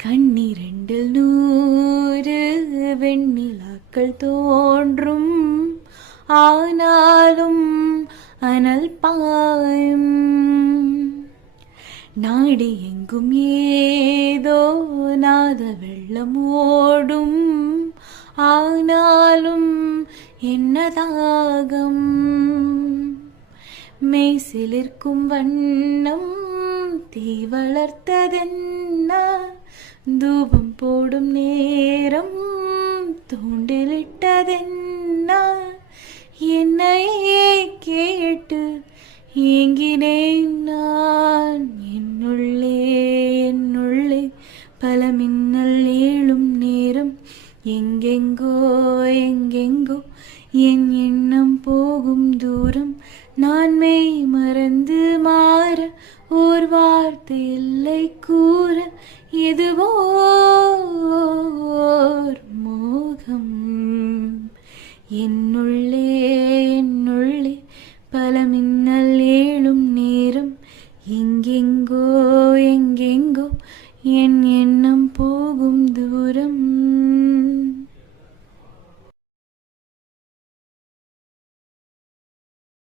கண்ணிரண்டில் 100 வெண்ணிலாக்கள் தோன்றும், ஆனாலும் அனல் பாயும். நாடி எங்கும் ஏதோ நாத வெள்ளம் ஓடும், ஆனாலும் என்ன தாகம். மெய்சிலிர்க்கும் வண்ணம் தீ வளர்த்ததென்ன, தூபம் போடும் நேரம் தூண்டிலிட்டதென்ன. என்னையே கேட்டு ஏங்கினேன் நான், என்னுள்ளே பல மின்னல் ஏழும் நேரம். எங்கெங்கோ என் எண்ணம் போகும் தூரம். நான் மெய் மறந்து மாற ஓர் வார்த்தை இல்லை கூற, எதுவோ ஓர் மோகம் என்னுள்ளே